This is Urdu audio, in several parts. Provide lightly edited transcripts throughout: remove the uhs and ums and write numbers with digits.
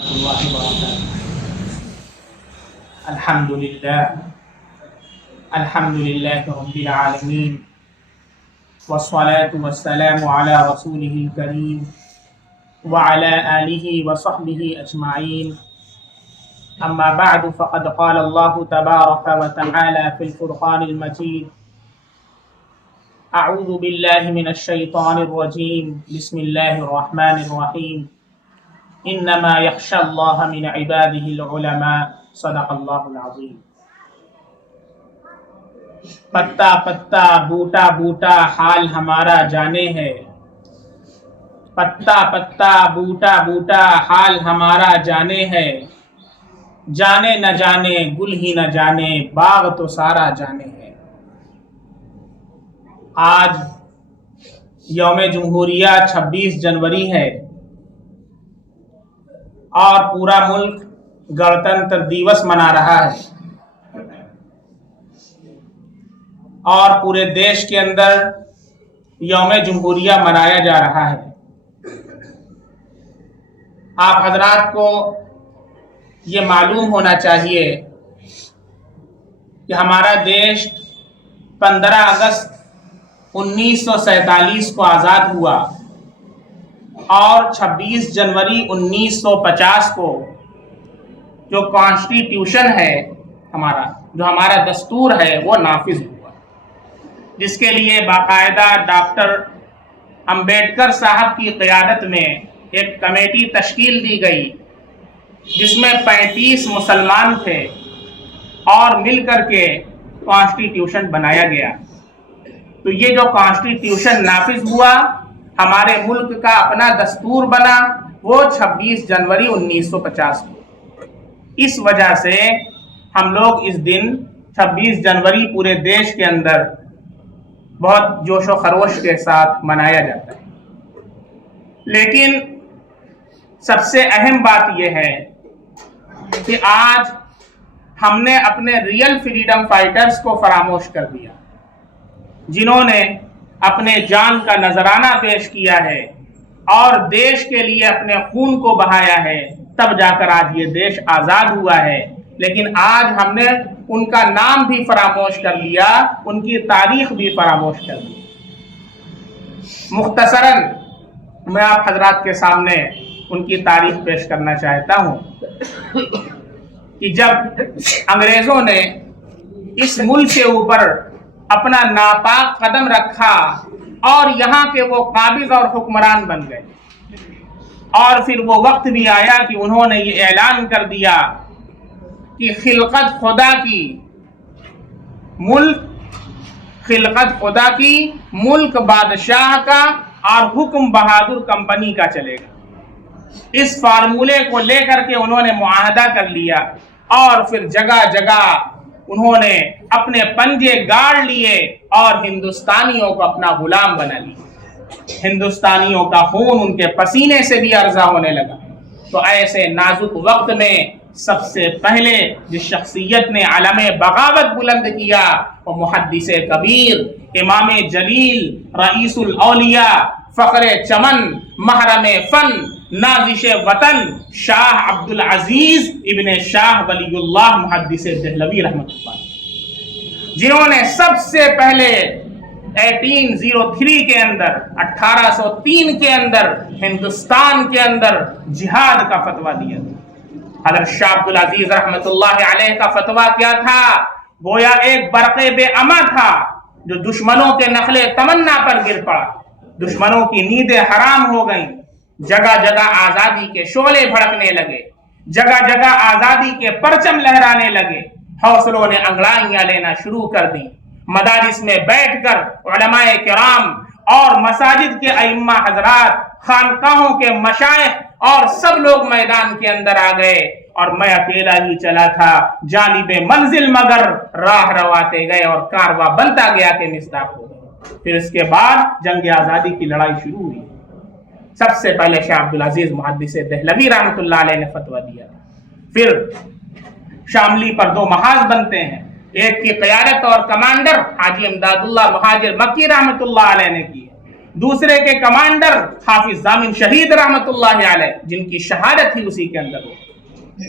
الله وبركاته. الحمد لله رب العالمين، والصلاة والسلام على رسوله الكريم وعلى آله وصحبه أجمعين. أما بعد، فقد قال الله تبارك وتعالى في الفرقان المجيد: أعوذ بالله من الشيطان الرجيم، بسم الله الرحمن الرحيم، انما یخشی اللہ من عباده العلماء، صدق اللہ العظیم۔ پتا پتا بوٹا بوٹا حال ہمارا جانے ہے، پتا پتا بوٹا بوٹا حال ہمارا جانے ہے، جانے نہ جانے گل ہی نہ جانے باغ تو سارا جانے ہے۔ آج یوم جمہوریہ 26 جنوری ہے اور پورا ملک گنتنتر دیوس منا رہا ہے، اور پورے دیش کے اندر یوم جمہوریہ منایا جا رہا ہے۔ آپ حضرات کو یہ معلوم ہونا چاہیے کہ ہمارا دیش 15 اگست 1947 کو آزاد ہوا، اور 26 جنوری 1950 کو جو کانسٹیٹیوشن ہے ہمارا، جو ہمارا دستور ہے، وہ نافذ ہوا، جس کے لیے باقاعدہ ڈاکٹر امبیڈکر صاحب کی قیادت میں ایک کمیٹی تشکیل دی گئی، جس میں 35 مسلمان تھے، اور مل کر کے کانسٹیٹیوشن بنایا گیا۔ تو یہ جو کانسٹیٹیوشن نافذ ہوا، ہمارے ملک کا اپنا دستور بنا، وہ 26 جنوری 1950 کو۔ اس وجہ سے ہم لوگ اس دن 26 جنوری پورے دیش کے اندر بہت جوش و خروش کے ساتھ منایا جاتا ہے۔ لیکن سب سے اہم بات یہ ہے کہ آج ہم نے اپنے ریئل فریڈم فائٹرز کو فراموش کر دیا، جنہوں نے اپنے جان کا نذرانہ پیش کیا ہے اور دیش کے لیے اپنے خون کو بہایا ہے، تب جا کر آج یہ دیش آزاد ہوا ہے۔ لیکن آج ہم نے ان کا نام بھی فراموش کر لیا، ان کی تاریخ بھی فراموش کر لی۔ مختصراً میں آپ حضرات کے سامنے ان کی تاریخ پیش کرنا چاہتا ہوں کہ جب انگریزوں نے اس ملک کے اوپر اپنا ناپاک قدم رکھا اور یہاں کے وہ قابض اور حکمران بن گئے، اور پھر وہ وقت بھی آیا کہ انہوں نے یہ اعلان کر دیا کہ خلقت خدا کی ملک بادشاہ کا اور حکم بہادر کمپنی کا چلے گا۔ اس فارمولے کو لے کر کے انہوں نے معاہدہ کر لیا، اور پھر جگہ جگہ انہوں نے اپنے پنجے گاڑ لیے اور ہندوستانیوں کو اپنا غلام بنا لیا۔ ہندوستانیوں کا خون ان کے پسینے سے بھی ارزا ہونے لگا۔ تو ایسے نازک وقت میں سب سے پہلے جس شخصیت نے علم بغاوت بلند کیا، وہ محدث کبیر، امام جلیل، رئیس الاولیاء، فخر چمن، محرم فن، نازش وطن، شاہ عبدالعزیز ابن شاہ ولی اللہ محدث دہلوی رحمۃ اللہ، جنہوں نے سب سے پہلے 1803 کے اندر 1803 کے اندر ہندوستان کے اندر جہاد کا فتویٰ دیا تھا۔ حضرت شاہ عبدالعزیز رحمۃ اللہ علیہ کا فتویٰ کیا تھا؟ گویا ایک برق بے اما تھا جو دشمنوں کے نخل تمنا پر گر پڑا، دشمنوں کی نیندیں حرام ہو گئیں، جگہ جگہ آزادی کے شعلے بھڑکنے لگے، جگہ جگہ آزادی کے پرچم لہرانے لگے، حوصلوں نے انگڑائیاں لینا شروع کر دی۔ مدارس میں بیٹھ کر علماء کرام اور مساجد کے ائمہ حضرات، خانقاہوں کے مشائخ اور سب لوگ میدان کے اندر آ گئے، اور میں اکیلا ہی چلا تھا جانب منزل، مگر راہ رواتے گئے اور کارواں بنتا گیا کہ مصداق ہو گئے۔ پھر اس کے بعد جنگ آزادی کی لڑائی شروع ہوئی۔ سب سے پہلے شاہ عبدالعزیز محدث دہلوی رحمۃ اللہ علیہ نے فتویٰ دیا، پھر شاملی پر 2 محاذ بنتے ہیں، ایک کی قیادت اور کمانڈر حاجی امداد اللہ مہاجر مکی رحمۃ اللہ علیہ نے کی، دوسرے کے کمانڈر حافظ ضامن شہید رحمت اللہ علیہ، جن کی شہادت تھی اسی کے اندر ہو۔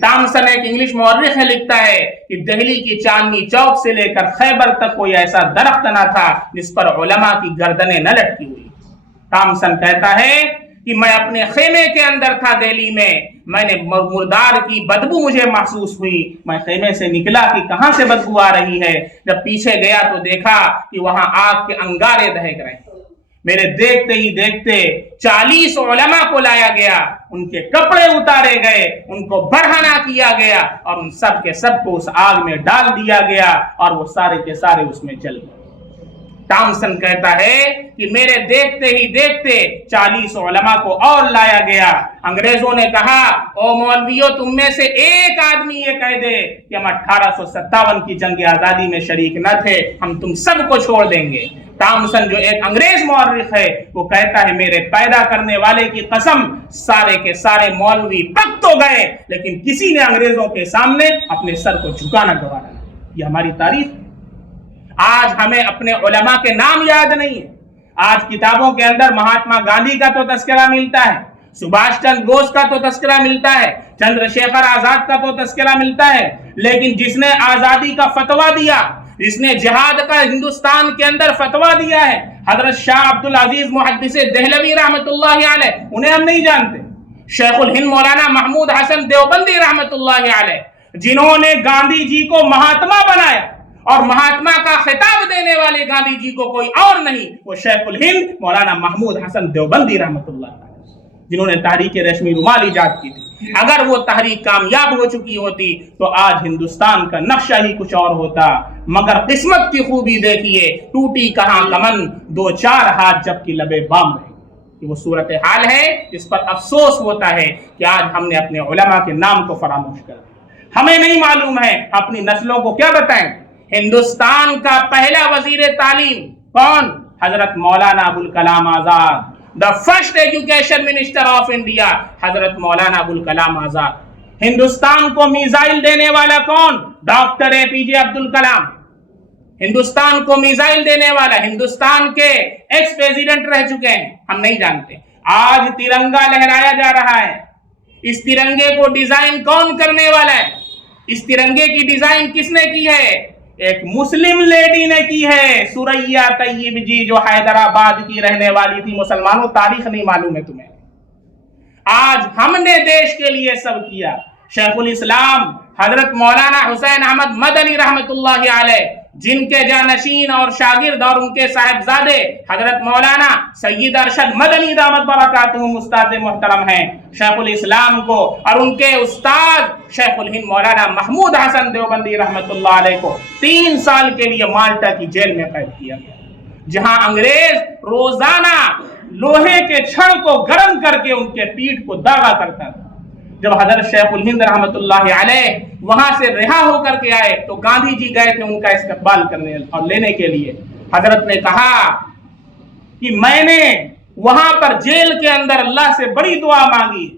ٹامسن ایک انگلش مورخ ہے، لکھتا ہے کہ دہلی کی چاندنی چوک سے لے کر خیبر تک کوئی ایسا درخت نہ تھا جس پر علماء کی گردنیں نہ لٹکی ہوئی۔ ٹامسن کہتا ہے کہ میں اپنے خیمے کے اندر تھا دہلی میں نے مردار کی بدبو مجھے محسوس ہوئی، میں خیمے سے نکلا کہ کہاں سے بدبو آ رہی ہے، جب پیچھے گیا تو دیکھا کہ وہاں آگ کے انگارے دہک رہے ہیں۔ میرے دیکھتے ہی دیکھتے 40 علماء کو لایا گیا، ان کے کپڑے اتارے گئے، ان کو برہنہ کیا گیا اور ان سب کے سب کو اس آگ میں ڈال دیا گیا اور وہ سارے کے سارے اس میں جل گئے۔ ٹامسن کہتا ہے کہ میرے دیکھتے ہی دیکھتے 40 علماء کو اور لایا گیا۔ انگریزوں نے کہا او مولویو، تم میں سے ایک آدمی یہ کہہ دے کہ ہم 1857 کی جنگ آزادی میں شریک نہ تھے، ہم تم سب کو چھوڑ دیں گے۔ ٹامسن جو ایک انگریز مورخ ہے، وہ کہتا ہے میرے پیدا کرنے والے کی قسم، سارے کے سارے مولوی پک تو گئے لیکن کسی نے انگریزوں کے سامنے اپنے سر کو جھکانا گوارا نہیں۔ یہ ہماری تاریخ ہے۔ آج ہمیں اپنے علماء کے نام یاد نہیں ہے۔ آج کتابوں کے اندر مہاتما گاندھی کا تو تذکرہ ملتا ہے، سبھاش چندر بوس کا تو تذکرہ ملتا ہے، چندر شیکھر آزاد کا تو تذکرہ ملتا ہے، لیکن جس نے آزادی کا فتویٰ دیا، جس نے جہاد کا ہندوستان کے اندر فتویٰ دیا ہے، حضرت شاہ عبدالعزیز محدث دہلوی رحمت اللہ علیہ، انہیں ہم نہیں جانتے۔ شیخ الہند مولانا محمود حسن دیوبندی رحمت اللہ علیہ، جنہوں نے گاندھی جی کو مہاتما بنایا اور مہاتما کا خطاب دینے والے گاندھی جی کو کوئی اور نہیں، وہ شیخ الہند مولانا محمود حسن دیوبندی رحمت اللہ علیہ، جنہوں نے تحریک ریشمی رومال ایجاد کی تھی۔ اگر وہ تحریک کامیاب ہو چکی ہوتی تو آج ہندوستان کا نقشہ ہی کچھ اور ہوتا، مگر قسمت کی خوبی دیکھیے، ٹوٹی کہاں کمن، 2-4 ہاتھ جبکہ لبے بام رہے۔ یہ وہ صورتحال ہے جس پر افسوس ہوتا ہے کہ آج ہم نے اپنے علماء کے نام کو فراموش کر دیا۔ ہمیں نہیں معلوم ہے اپنی نسلوں کو کیا بتائیں۔ ہندوستان کا پہلا وزیر تعلیم کون؟ حضرت Maulana Abul Kalam Azad. The first education minister of India، حضرت مولانا ابوالکلام آزاد۔ ہندوستان کو میزائل دینے والا کون؟ ڈاکٹر اے پی جے عبدالکلام۔ ہندوستان کو میزائل دینے والا ہندوستان کے ایکس پریزیڈنٹ رہ چکے ہیں، ہم نہیں جانتے۔ آج ترنگا لہرایا جا رہا ہے، اس ترنگے کو ڈیزائن کون کرنے والا ہے؟ اس ترنگے کی ڈیزائن کس نے کی ہے؟ ایک مسلم لیڈی نے کی ہے، سوریا طیب جی، جو حیدرآباد کی رہنے والی تھی۔ مسلمانوں، تاریخ نہیں معلوم ہے تمہیں۔ آج ہم نے دیش کے لیے سب کیا۔ شیخ الاسلام حضرت مولانا حسین احمد مدنی رحمت اللہ علیہ، جن کے جانشین اور شاگرد اور ان کے صاحبزادے حضرت مولانا سید ارشد مدنی دامت برکاتہم استاد محترم ہیں، شیخ الاسلام کو اور ان کے استاد شیخ الہند مولانا محمود حسن دیوبندی رحمت اللہ علیہ کو 3 سال کے لیے مالٹا کی جیل میں قید کیا گیا، جہاں انگریز روزانہ لوہے کے چھڑ کو گرم کر کے ان کے پیٹھ کو داغا کرتا تھا۔ جب حضرت شیخ الہند رحمت اللہ علیہ وہاں سے رہا ہو کر کے آئے تو گاندھی جی گئے تھے ان کا استقبال کرنے اور لینے کے لیے۔ حضرت نے کہا کہ میں نے وہاں پر جیل کے اندر اللہ سے بڑی دعا مانگی،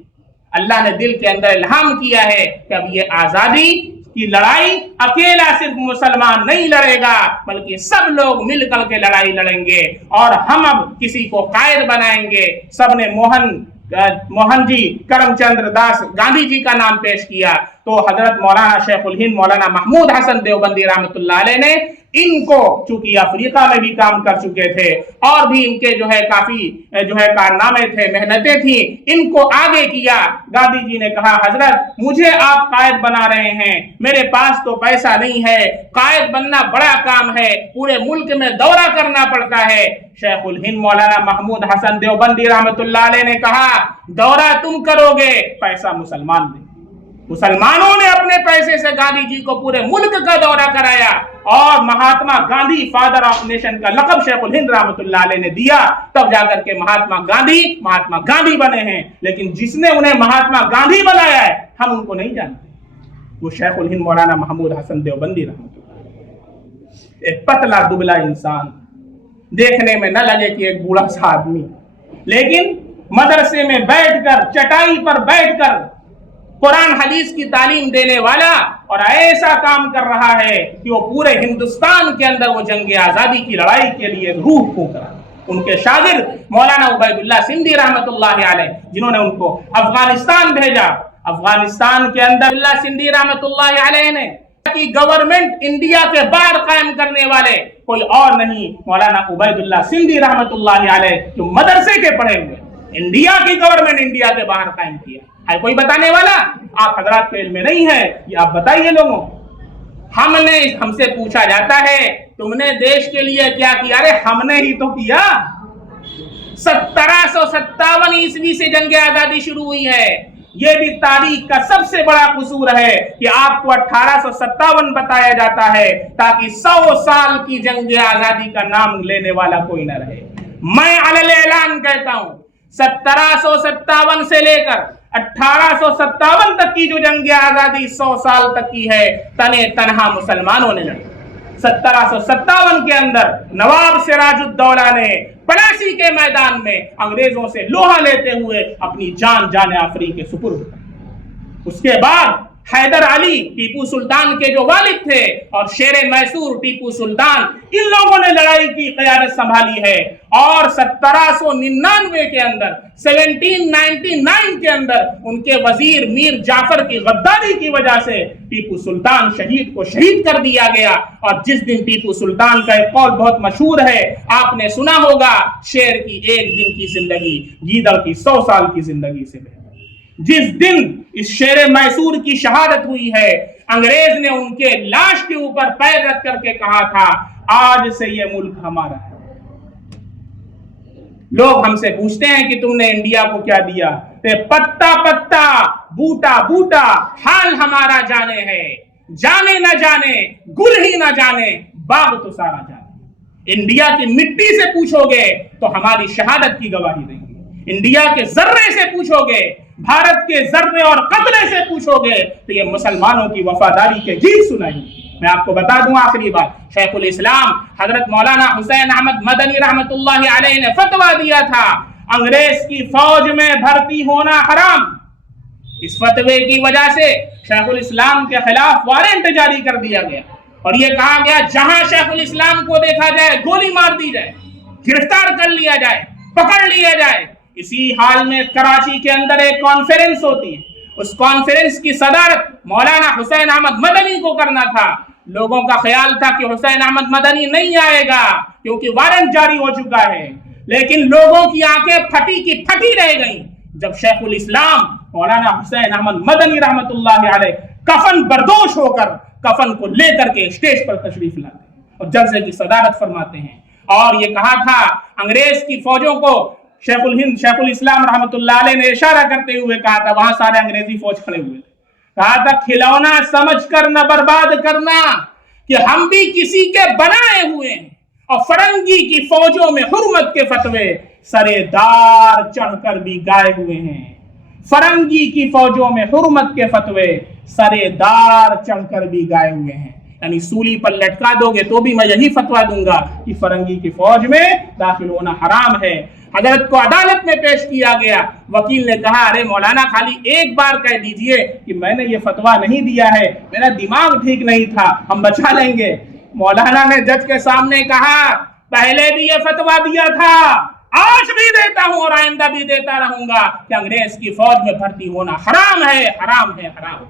اللہ نے دل کے اندر الہام کیا ہے کہ اب یہ آزادی کی لڑائی اکیلا صرف مسلمان نہیں لڑے گا، بلکہ سب لوگ مل کر کے لڑائی لڑیں گے اور ہم اب کسی کو قائد بنائیں گے۔ سب نے موہن جی کرم چندر داس گاندھی جی کا نام پیش کیا تو حضرت مولانا شیخ الہند مولانا محمود حسن دیوبندی رحمت اللہ علیہ نے ان کو، چونکہ افریقہ میں بھی کام کر چکے تھے اور بھی ان کے کافی کارنامے تھے، محنتیں تھیں، ان کو آگے کیا۔ گاندھی جی نے کہا حضرت مجھے آپ قائد بنا رہے ہیں، میرے پاس تو پیسہ نہیں ہے، قائد بننا بڑا کام ہے، پورے ملک میں دورہ کرنا پڑتا ہے۔ شیخ الہند مولانا محمود حسن دیوبندی رحمت اللہ علیہ نے کہا دورہ تم کرو گے، پیسہ مسلمان دیں۔ مسلمانوں نے اپنے پیسے سے گاندھی جی کو پورے ملک کا دورہ کرایا اور Mahatma Gandhi father of nation کا لقب شیخ الہند رحمت اللہ علیہ نے دیا، تب جا کر کے مہاتما گاندھی بنے ہیں۔ لیکن جس نے انہیں مہاتما گاندھی بنایا ہے ہم ان کو نہیں جانتے، وہ شیخ الہند مولانا محمود حسن دیوبندی رحمت اللہ علیہ، ایک پتلا دبلا انسان، دیکھنے میں نہ لگے کہ ایک بوڑھا سا آدمی، لیکن مدرسے میں بیٹھ کر، چٹائی پر بیٹھ کر قرآن حدیث کی تعلیم دینے والا، اور ایسا کام کر رہا ہے کہ وہ پورے ہندوستان کے اندر وہ جنگ آزادی کی لڑائی کے لیے روح پھونک رہا ہے۔ ان کے شاگرد مولانا عبیداللہ سندھی رحمت اللہ علیہ، جنہوں نے ان کو افغانستان بھیجا، افغانستان کے اندر عبیداللہ سندھی رحمت اللہ علیہ نے کی گورنمنٹ انڈیا کے باہر قائم کرنے والے کوئی اور نہیں، مولانا عبیداللہ سندھی رحمت اللہ علیہ، جو مدرسے کے پڑھے ہوئے، انڈیا کی گورنمنٹ انڈیا کے باہر قائم کیا ہے۔ کوئی بتانے والا؟ آپ حضرات کے علم میں نہیں ہے، یہ آپ بتائیے لوگوں۔ ہم سے پوچھا جاتا ہے تم نے دیش کے لیے کیا کیا؟ ارے ہم نے ہی تو کیا۔ 1757 عیسوی سے جنگ آزادی شروع ہوئی ہے۔ یہ بھی تاریخ کا سب سے بڑا قصور ہے کہ آپ کو 1857 بتایا جاتا ہے تاکہ 100 سال کی جنگ آزادی کا نام لینے والا کوئی نہ رہے۔ میں علی اعلان کہتا ہوں 1757 سے لے کر 1857 تک کی جو جنگ آزادی 100 سال تک کی ہے، تنے تنہا مسلمانوں نے لڑی۔ 1757 کے اندر نواب سراج الدولہ نے پلاسی کے میدان میں انگریزوں سے لوہا لیتے ہوئے اپنی جان آفری کے سپرد کر۔ اس کے بعد حیدر علی ٹیپو سلطان کے جو والد تھے اور شیر میسور ٹیپو سلطان، ان لوگوں نے لڑائی کی قیادت سنبھالی ہے، اور 1799 کے اندر 1799 کے اندر ان کے وزیر میر جعفر کی غداری کی وجہ سے ٹیپو سلطان شہید کو شہید کر دیا گیا۔ اور جس دن ٹیپو سلطان کا ایک قول بہت مشہور ہے، آپ نے سنا ہوگا، شیر کی ایک دن کی زندگی گیدڑ کی 100 سال کی زندگی سے بہتر۔ جس دن اس شیر میسور کی شہادت ہوئی ہے، انگریز نے ان کے لاش کے اوپر پیر رکھ کر کے کہا تھا آج سے یہ ملک ہمارا ہے۔ لوگ ہم سے پوچھتے ہیں کہ تم نے انڈیا کو کیا دیا؟ پتا پتا بوٹا بوٹا حال ہمارا جانے ہے، جانے نہ جانے گل ہی نہ جانے باغ تو سارا جانے۔ انڈیا کی مٹی سے پوچھو گے تو ہماری شہادت کی گواہی دیں گے، انڈیا کے ذرے سے پوچھو گے، بھارت کے ذرے اور قطرے سے پوچھو گے تو یہ مسلمانوں کی وفاداری کے گیت سنائیں گے۔ میں آپ کو بتا دوں آخری بات، شیخ الاسلام حضرت مولانا حسین احمد مدنی رحمت اللہ علیہ نے فتویٰ دیا تھا انگریز کی فوج میں بھرتی ہونا حرام۔ اس فتوے کی وجہ سے شیخ الاسلام کے خلاف وارنٹ جاری کر دیا گیا، اور یہ کہا گیا جہاں شیخ الاسلام کو دیکھا جائے گولی مار دی جائے، گرفتار کر لیا جائے، پکڑ لیا جائے۔ اسی حال میں کراچی کے اندر ایک کانفرنس ہوتی ہے، اس کانفرنس کی صدارت مولانا حسین احمد مدنی کو کرنا تھا۔ لوگوں کا خیال تھا کہ حسین احمد مدنی نہیں آئے گا کیونکہ وارنٹ جاری ہو چکا ہے، لیکن لوگوں کی آنکھیں پھٹی کی پھٹی رہ گئیں جب شیخ الاسلام مولانا حسین احمد مدنی رحمت اللہ علیہ کفن بردوش ہو کر کفن کو لے کر کے اسٹیج پر تشریف لاتے ہیں اور جلسے کی صدارت فرماتے ہیں۔ اور یہ کہا تھا انگریز کی فوجوں کو، شیخ الاسلام رحمت اللہ علیہ نے اشارہ کرتے ہوئے کہا تھا، وہاں سارے انگریزی فوج کھڑے ہوئے تھے، کہا تھا کھلونا سمجھ کر نہ برباد کرنا کہ ہم بھی کسی کے بنائے ہوئے ہیں، اور فرنگی کی فوجوں میں حرمت کے فتوے سرے دار چڑھ کر بھی گائے ہوئے ہیں۔ فرنگی کی فوجوں میں حرمت کے فتوے سرے دار چڑھ کر بھی گائے ہوئے ہیں، یعنی سولی پر لٹکا دو گے تو بھی میں یہی فتویٰ دوں گا کہ فرنگی کی فوج میں داخل ہونا حرام ہے۔ حضرت کو عدالت میں پیش کیا گیا، وکیل نے کہا ارے مولانا خالی ایک بار کہہ دیجئے کہ میں نے یہ فتویٰ نہیں دیا ہے، میرا دماغ ٹھیک نہیں تھا، ہم بچا لیں گے۔ مولانا نے جج کے سامنے کہا پہلے بھی یہ فتویٰ دیا تھا، آج بھی دیتا ہوں اور آئندہ بھی دیتا رہوں گا کہ انگریز کی فوج میں بھرتی ہونا حرام ہے، حرام ہے، حرام۔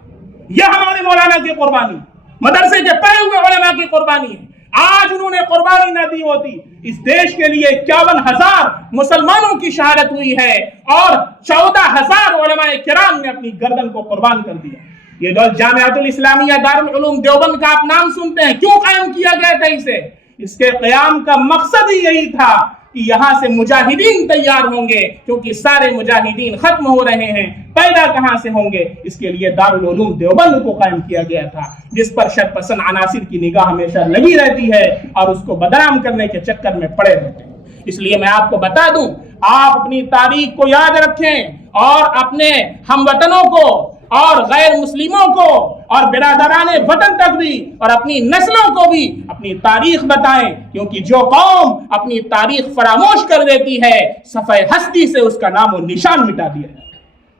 یہ ہمارے مولانا کی قربانی، مدرسے کے پڑھے ہوئے علماء کی قربانی ہے۔ آج انہوں نے قربانی نہ دی ہوتی، اس دیش کے لیے 51,000 مسلمانوں کی شہادت ہوئی ہے اور 14,000 علماء کرام نے اپنی گردن کو قربان کر دیا۔ یہ جو جامعۃ الاسلامیہ دارالعلوم دیوبند کا آپ نام سنتے ہیں، کیوں قائم کیا گیا تھا اسے؟ اس کے قیام کا مقصد ہی یہی تھا کہ یہاں سے مجاہدین تیار ہوں گے، کیونکہ سارے مجاہدین ختم ہو رہے ہیں، پیدا کہاں سے ہوں گے؟ اس کے لیے دارالعلوم دیوبند کو قائم کیا گیا تھا، جس پر شر پسند عناصر کی نگاہ ہمیشہ لگی رہتی ہے اور اس کو بدنام کرنے کے چکر میں پڑے رہتے ہیں۔ اس لیے میں آپ کو بتا دوں، آپ اپنی تاریخ کو یاد رکھیں اور اپنے ہم وطنوں کو اور غیر مسلموں کو اور برادران وطن تک بھی اور اپنی نسلوں کو بھی اپنی تاریخ بتائیں، کیونکہ جو قوم اپنی تاریخ فراموش کر دیتی ہے صفحہ ہستی سے اس کا نام و نشان مٹا دیا ہے۔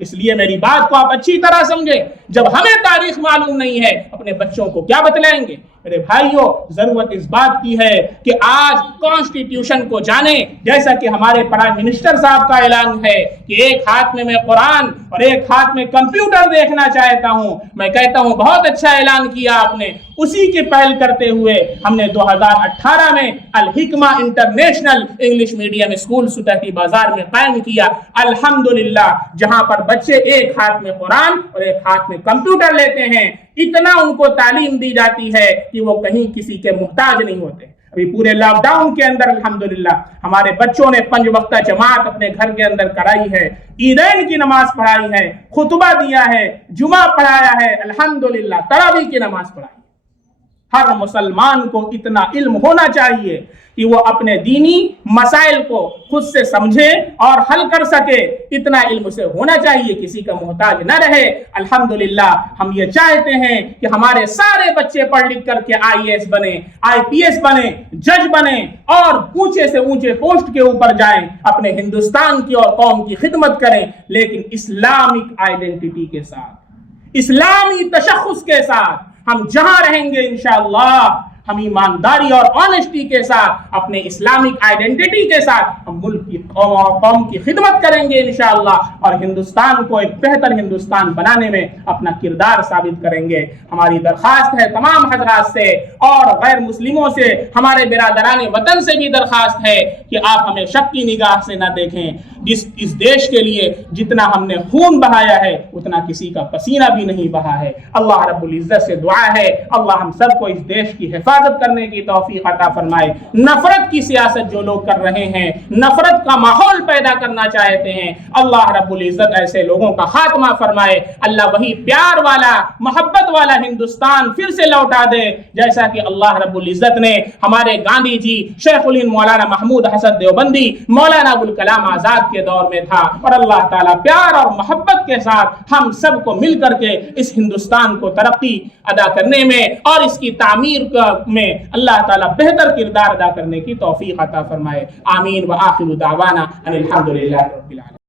اس لیے میری بات کو آپ اچھی طرح سمجھیں، جب ہمیں تاریخ معلوم نہیں ہے اپنے بچوں کو کیا بتلائیں گے؟ میرے بھائیوں، ضرورت اس بات کی ہے کہ آج کانسٹیٹیوشن کو جانیں، جیسا کہ ہمارے پرائم منسٹر صاحب کا اعلان ہے کہ ایک ہاتھ میں قرآن اور ایک ہاتھ میں کمپیوٹر دیکھنا چاہتا ہوں۔ میں کہتا ہوں بہت اچھا اعلان کیا آپ نے، اسی کی پہل کرتے ہوئے ہم نے 2018 میں الحکمہ انٹرنیشنل انگلش میڈیم اسکول سوٹاٹی بازار میں قائم کیا۔ الحمدللہ جہاں پر بچے ایک ہاتھ میں قرآن اور ایک ہاتھ میں کمپیوٹر لیتے ہیں، اتنا ان کو تعلیم دی جاتی ہے کہ وہ کہیں کسی کے محتاج نہیں ہوتے۔ ابھی پورے لاک ڈاؤن کے اندر الحمدللہ ہمارے بچوں نے 5 وقتہ جماعت اپنے گھر کے اندر کرائی ہے، عیدین کی نماز پڑھائی ہے، خطبہ دیا ہے، جمعہ پڑھایا ہے، الحمدللہ تراویح کی نماز پڑھائی ہے۔ ہر مسلمان کو اتنا علم ہونا چاہیے کہ وہ اپنے دینی مسائل کو خود سے سمجھے اور حل کر سکے، اتنا علم اسے ہونا چاہیے، کسی کا محتاج نہ رہے۔ الحمدللہ ہم یہ چاہتے ہیں کہ ہمارے سارے بچے پڑھ لکھ کر کے IAS بنے، IPS بنے، جج بنے اور اونچے سے اونچے پوسٹ کے اوپر جائیں، اپنے ہندوستان کی اور قوم کی خدمت کریں، لیکن اسلامک آئیڈینٹی کے ساتھ، اسلامی تشخص کے ساتھ۔ ہم جہاں رہیں گے انشاءاللہ ہم ایمانداری اور آنیسٹی کے ساتھ، اپنے اسلامک آئیڈینٹی کے ساتھ ہم ملک کی قوم کی خدمت کریں گے انشاءاللہ، اور ہندوستان کو ایک بہتر ہندوستان بنانے میں اپنا کردار ثابت کریں گے۔ ہماری درخواست ہے تمام حضرات سے اور غیر مسلموں سے، ہمارے برادران وطن سے بھی درخواست ہے کہ آپ ہمیں شک کی نگاہ سے نہ دیکھیں۔ اس دیش کے لیے جتنا ہم نے خون بہایا ہے اتنا کسی کا پسینہ بھی نہیں بہا ہے۔ اللہ رب العزت سے دعا ہے اللہ ہم سب کو اس دیش کی حفاظت کرنے کی توفیق عطا فرمائے۔ نفرت کی سیاست جو لوگ کر رہے ہیں، نفرت کا ماحول پیدا کرنا چاہتے ہیں، اللہ رب العزت ایسے لوگوں کا خاتمہ فرمائے۔ اللہ وہی پیار والا، محبت والا ہندوستان پھر سے لوٹا دے جیسا کہ اللہ رب العزت نے ہمارے گاندھی جی، شیخ الہند مولانا محمود حسن دیوبندی، مولانا ابوالکلام آزاد کے دور میں تھا۔ اور اللہ تعالیٰ پیار اور محبت کے ساتھ ہم سب کو مل کر کے اس ہندوستان کو ترقی ادا کرنے میں اور اس کی تعمیر میں اللہ تعالیٰ بہتر کردار ادا کرنے کی توفیق عطا فرمائے۔ آمین۔ وآخر دعوانا ان الحمدللہ رب العالمین۔